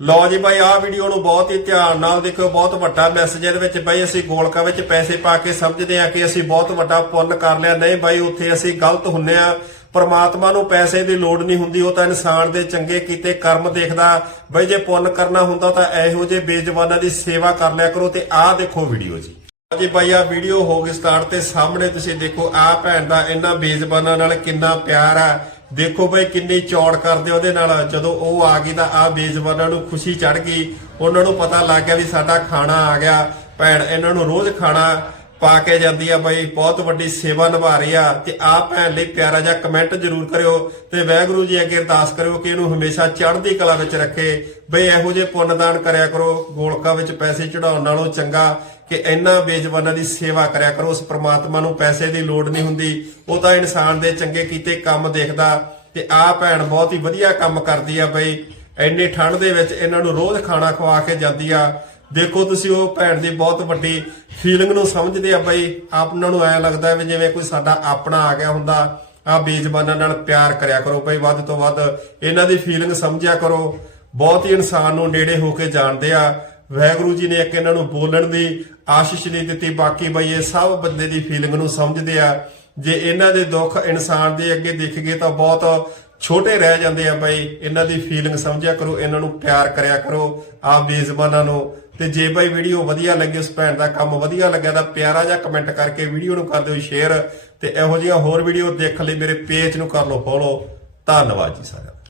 ਲਓ ਜੀ ਬਾਈ, ਆਹ ਵੀਡੀਓ ਨੂੰ ਬਹੁਤ ਹੀ ਧਿਆਨ ਨਾਲ ਦੇਖਿਓ, ਬਹੁਤ ਵੱਡਾ ਮੈਸੇਜ ਇਹਦੇ ਵਿੱਚ ਬਾਈ, ਅਸੀਂ ਗੋਲਕਾਂ ਵਿੱਚ ਪੈਸੇ ਪਾ ਕੇ ਸਮਝਦੇ ਆ ਕਿ ਅਸੀਂ ਬਹੁਤ ਵੱਡਾ ਪੁੰਨ ਕਰ ਲਿਆ। ਨਹੀਂ ਬਾਈ, ਉੱਥੇ ਅਸੀਂ ਗਲਤ ਹੁੰਨੇ ਆ ਪਰਮਾਤਮਾ ਨੂੰ ਪੈਸੇ ਦੀ ਲੋੜ ਨਹੀਂ ਹੁੰਦੀ, ਉਹ ਤਾਂ ਇਨਸਾਨ ਦੇ ਚੰਗੇ ਕੀਤੇ ਕਰਮ ਦੇਖਦਾ। ਬਈ, ਜੇ ਪੁੰਨ ਕਰਨਾ ਹੁੰਦਾ ਤਾਂ ਇਹੋ ਜਿਹੇ ਬੇਜਵਾਨਾਂ ਦੀ ਸੇਵਾ ਕਰ ਲਿਆ ਕਰੋ ਤੇ ਆਹ ਦੇਖੋ ਵੀਡੀਓ ਜੀ। ਜੀ ਬਾਈ ਆ ਵੀਡੀਓ ਹੋ ਗਈ ਸਟਾਰਟ ਤੇ ਸਾਹਮਣੇ ਤੁਸੀਂ ਦੇਖੋ ਆ ਭੈਣ ਦਾ ਇਹਨਾਂ ਬੇਜ਼ਬਾਨਾਂ ਨਾਲ ਕਿੰਨਾ ਪਿਆਰ ਆ। ਦੇਖੋ ਬਈ ਕਿੰਨੀ ਚੌੜ ਕਰਦੇ ਉਹਦੇ ਨਾਲ, ਜਦੋਂ ਉਹ ਆ ਗਈ ਤਾਂ ਆ ਬੇਜ਼ਬਾਨਾਂ ਨੂੰ ਖੁਸ਼ੀ ਚੜ ਗਈ। ਉਹਨਾਂ ਨੂੰ ਪਤਾ ਲੱਗ ਗਿਆ ਵੀ ਸਾਡਾ ਖਾਣਾ ਆ ਗਿਆ। ਭੈਣ, ਇਹਨਾਂ ਨੂੰ ਰੋਜ਼ ਖਾਣਾ ਪਾ ਕੇ ਜਾਂਦੀ ਆ ਬਈ, ਬਹੁਤ ਵੱਡੀ ਸੇਵਾ ਨਿਭਾ ਰਹੀ ਆ ਤੇ ਆ ਭੈਣ ਲਈ ਪਿਆਰਾ ਜਿਹਾ ਕਮੈਂਟ ਜ਼ਰੂਰ ਕਰਿਓ ਤੇ ਵਾਹਿਗੁਰੂ ਜੀ ਅੱਗੇ ਅਰਦਾਸ ਕਰਿਓ ਕਿ ਇਹਨੂੰ ਹਮੇਸ਼ਾ ਚੜ੍ਹਦੀ ਕਲਾ ਵਿੱਚ ਰੱਖੇ। ਬਈ, ਇਹੋ ਜਿਹੇ ਪੁੰਨਦਾਨ ਕਰਿਆ ਕਰੋ, ਗੋਲਕਾਂ ਵਿੱਚ ਪੈਸੇ ਚੜਾਉਣ ਨਾਲੋਂ ਚੰਗਾ ਕਿ ਇਹਨਾਂ ਬੇਜਵਾਨਾਂ ਦੀ ਸੇਵਾ ਕਰਿਆ ਕਰੋ, ਉਸ ਪ੍ਰਮਾਤਮਾ ਨੂੰ ਪੈਸੇ ਦੀ ਲੋੜ ਨਹੀਂ ਹੁੰਦੀ। ਉਹ ਤਾਂ ਇਨਸਾਨ ਦੇ ਚੰਗੇ ਕੀਤੇ ਕੰਮ ਦੇਖਦਾ ਤੇ ਆ ਭੈਣ ਬਹੁਤ ਹੀ ਵਧੀਆ ਕੰਮ ਕਰਦੀ ਆ ਬਈ। ਇੰਨੀ ਠੰਡ ਦੇ ਵਿੱਚ ਇਹਨਾਂ ਨੂੰ ਰੋਜ਼ ਖਾਣਾ ਖਵਾ ਕੇ ਜਾਂਦੀ ਆ। ਦੇਖੋ ਤੁਸੀਂ ਉਹ ਭੈਣ ਦੀ ਬਹੁਤ ਵੱਡੀ ਫੀਲਿੰਗ ਨੂੰ ਸਮਝਦੇ ਆ ਬਈ ਆਪਨਾਂ ਨੂੰ ਐ ਲੱਗਦਾ ਵੀ ਜਿਵੇਂ ਕੋਈ ਸਾਡਾ ਆਪਣਾ ਆ ਗਿਆ ਹੁੰਦਾ ਆ ਬੇਜ਼ਬਾਨਾਂ ਨਾਲ ਪਿਆਰ ਕਰਿਆ ਕਰੋ ਬਈ, ਵੱਧ ਤੋਂ ਵੱਧ ਇਹਨਾਂ ਦੀ ਫੀਲਿੰਗ ਸਮਝਿਆ ਕਰੋ। ਬਹੁਤ ਹੀ ਇਨਸਾਨ ਨੂੰ ਨੇੜੇ ਹੋ ਕੇ ਜਾਣਦੇ ਆ। ਵਾਹਿਗੁਰੂ ਜੀ ਨੇ ਇੱਕ ਇਹਨਾਂ ਨੂੰ ਬੋਲਣ ਦੀ ਆਸ਼ੀਸ਼ ਨਹੀਂ ਦਿੱਤੀ, ਬਾਕੀ ਬਈ ਇਹ ਸਭ ਬੰਦੇ ਦੀ ਫੀਲਿੰਗ ਨੂੰ ਸਮਝਦੇ ਆ। ਜੇ ਇਹਨਾਂ ਦੇ ਦੁੱਖ ਇਨਸਾਨ ਦੇ ਅੱਗੇ ਦਿਖ ਗਏ ਤਾਂ ਬਹੁਤ ਛੋਟੇ ਰਹਿ ਜਾਂਦੇ ਆ ਬਈ, ਇਹਨਾਂ ਦੀ ਫੀਲਿੰਗ ਸਮਝਿਆ ਕਰੋ, ਇਹਨਾਂ ਨੂੰ ਪਿਆਰ ਕਰਿਆ ਕਰੋ ਆਪ ਬੇਜ਼ਬਾਨਾਂ ਨੂੰ। ਤੇ ਜੇ ਭਾਈ ਵੀਡੀਓ ਵਧੀਆ ਲੱਗੀ, ਉਸ ਭੈਣ ਦਾ ਕੰਮ ਵਧੀਆ ਲੱਗਿਆ ਤਾਂ ਪਿਆਰਾ ਜਿਹਾ ਕਮੈਂਟ ਕਰਕੇ ਵੀਡੀਓ ਨੂੰ ਕਰ ਦਿਓ ਸ਼ੇਅਰ ਤੇ ਇਹੋ ਜਿਹੀਆਂ ਹੋਰ ਵੀਡੀਓ ਦੇਖਣ ਲਈ ਮੇਰੇ ਪੇਜ ਨੂੰ ਕਰ ਲਓ ਫੋਲੋ ਧੰਨਵਾਦ ਜੀ ਸਾਰਿਆਂ